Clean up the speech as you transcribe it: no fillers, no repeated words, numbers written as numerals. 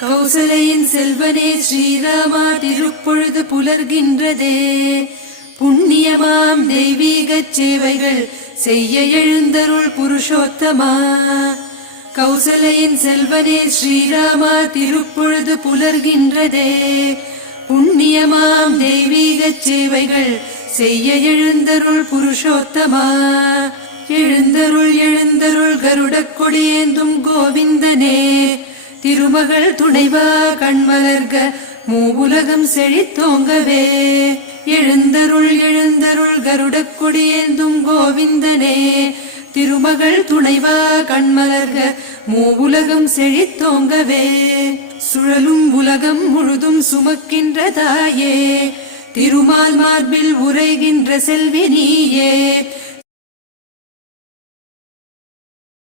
கௌசலையின் செல்வனே ஸ்ரீராமா, திருப்பொழுது புலர்கின்றதே. புண்ணியமாம் தெய்வீகச் சேவைகள் செய்ய எழுந்தருள் புருஷோத்தமா. கௌசலையின் செல்வனே ஸ்ரீராமா, திருப்பொழுது புலர்கின்றதே. புண்ணியமாம் தெய்வீகச் சேவைகள் செய்ய எழுந்தருள் புருஷோத்தமா. எழுந்தருள் எழுந்தருள் கருடக் கொடியேந்தும் கோவிந்தனே, திருமகள் துணைவா கண்மலர்க மூவுலகம் செழித்தோங்கவே. எழுந்தருள் எழுந்தருள் கருடக் கொடியேந்தும் கோவிந்தனே, திருமகள் துணைவா கண்மலர்க மூவுலகம் செழித்தோங்கவே. சுழலும் உலகம் முழுதும் சுமக்கின்ற தாயே, திருமால் மார்பில் உரைகின்ற செல்வி நீயே.